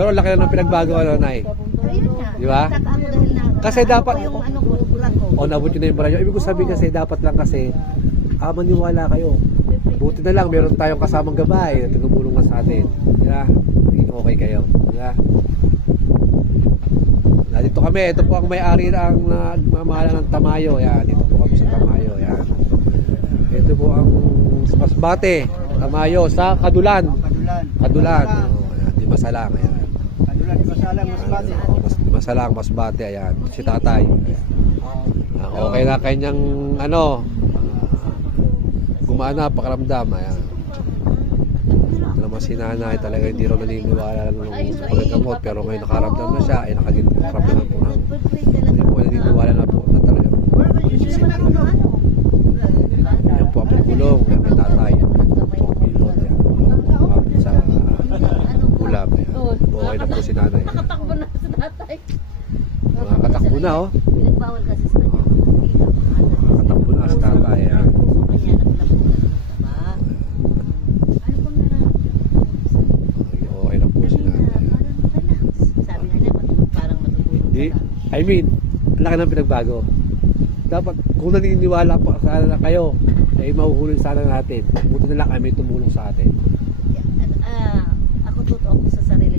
Pero laki na ng pinagbago, ano, Nay. Ayun nga. Di ba? Nagtaka ako dahil na... Kasi dapat- Ano ko yung ano ko, bulag ko. O, nabot yun na yung barangay. Ibig ko sabihin kasi, dapat lang kasi, maniwala kayo. Buti na lang, meron tayong kasamang gabay na tinumulong ka sa atin. Yeah. Maging okay kayo. Yeah. Dito kami, ito po ang may-ari ng nagmamahala ng Tamayo. Yan, dito po kami sa Tamayo. Yan. Ito po ang Masbate, Tamayo sa Kadulan. Kadulan. Oh, yan, di masalang. Ayan. Kadulan, di masalang, Masbate. Di masalang, Masbate. Ayan, si tatay. Okay na kanyang ano, gumana, pakaramdam. Ayan. Ito naman si nanay, talaga hindi rin naniniwala ng pagkagamot. Pero ngayon nakaramdam na siya, ay nakaramdam na po ng hindi po naniniwala na po na talaga. Yan po ang pagulong, yan may tatay. Yan po ang pilot, yan. Kumapit sa ulam. Ayan. Okay na po si nanay. Nakatakbo na sa tatay. Nakatakbo na, oh. Pinagbawal kasi sa kanya. Nakatakbo na si tatay. Ayan. Okay na po si nanay. Sabi nga niya, parang matutulog Di, I mean, ang laki ng pinagbago. Dapat, kung naniniwala po sana kayo, ay mahuhulog sana natin. Buti na lang kami tumulong sa atin. Ako totoo ako sa sarili